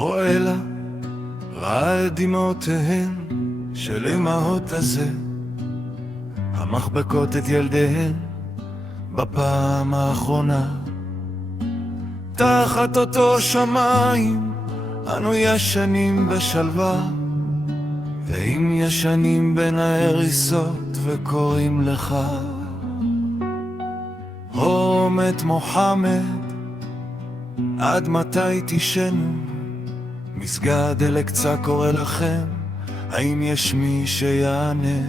רואה לה, ראה את דמעותיהן של אמהות הזה, המחבקות את ילדיהן בפעם האחרונה. תחת אותו שמיים אנו ישנים בשלווה, ואם ישנים בין ההריסות וקוראים לך מת מוחמד, עד מתי תישנו? מסגד אל-אקצא קורא לכם, האם יש מי שיענה?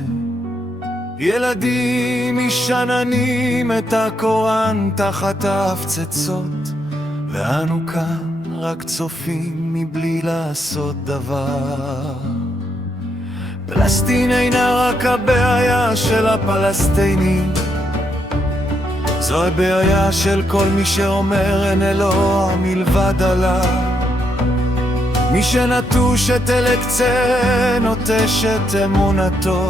ילדים משננים את הקוראן תחת ההפצצות, ואנו כאן רק צופים מבלי לעשות דבר. פלסטין אינה רק הבעיה של הפלסטינים, זו הבעיה של כל מי שאומר אין אלוה מלבד עליו. מי שנטוש את אל-אקצא נוטש את אמונתו,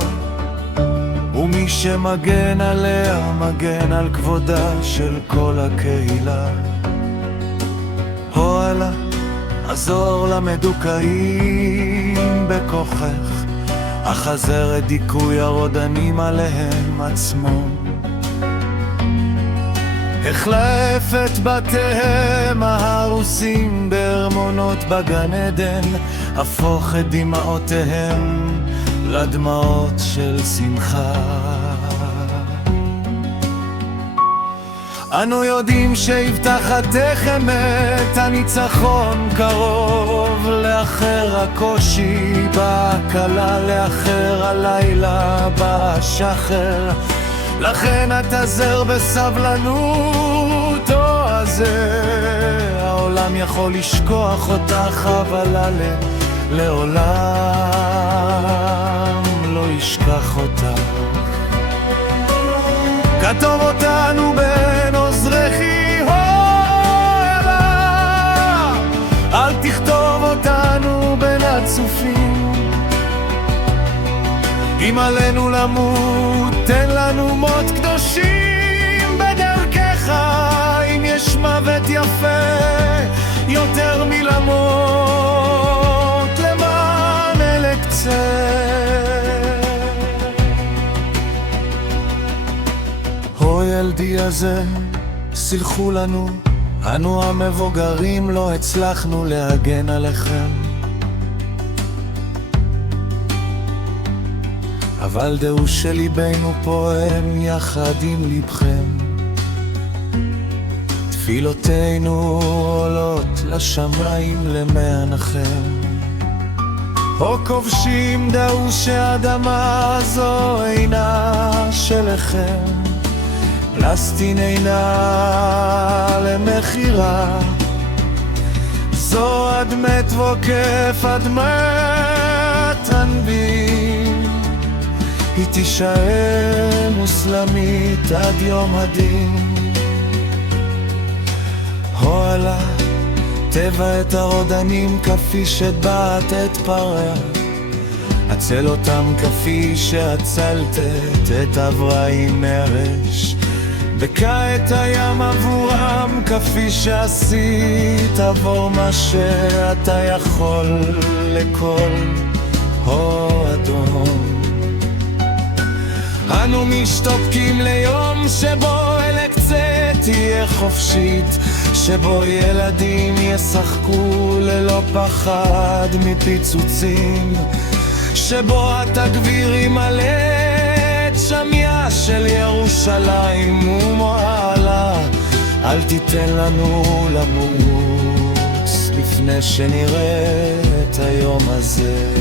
ומי שמגן עליה מגן על כבודה של כל הקהילה. הואלה, עזור למדוכאים בכוחך, החזר את דיכוי הרודנים עליהם עצמו. החלף את בתיהם ההרוסים בארמונות בגן עדן, הפוך את דמעותיהם לדמעות של שמחה. אנו יודעים שהבטחתך אמת, הניצחון קרוב, לאחר הקושי בא הקלה, לאחר הלילה בא השחר. לכן התאזר בסבלנות, או הזה העולם יכול לשכוח אותך, אבל לעולם לא ישכח אותך. כתוב אותנו בין עוזרכי, הואלה, אל תכתוב אותנו בין הצופים. אם עלינו למות, תן לנו מות קדושים בדרכך. אם יש מוות יפה יותר מלמות למען אל-אקצא. הו ילדי הזה, סלחו לנו, אנו המבוגרים לא הצלחנו להגן עליכם, אבל דעו שליבנו פועם יחד עם ליבכם. תפילותינו עולות לשמיים למענכם. או כובשים, דעו שהאדמה הזו אינה שלכם, פלסטין אינה למכירה, זו אדמת ווקף, אדמת תנביב, היא תישאר מוסלמית עד יום הדין. הואלה, טבע את הרודנים כפי שטבעת את פרעה, הצל אותם כפי שהצלת את אברהם מהאש, בקע את הים עבורם כפי שעשית עבור מה שאתה יכול לכל אדום. אנו משתוקקים ליום שבו אל-אקצא תהיה חופשית, שבו ילדים ישחקו ללא פחד מפיצוצים, שבו התגביר ימלא את שמיה של ירושלים ומועלה. אל תיתן לנו למות לפני שנראה את היום הזה.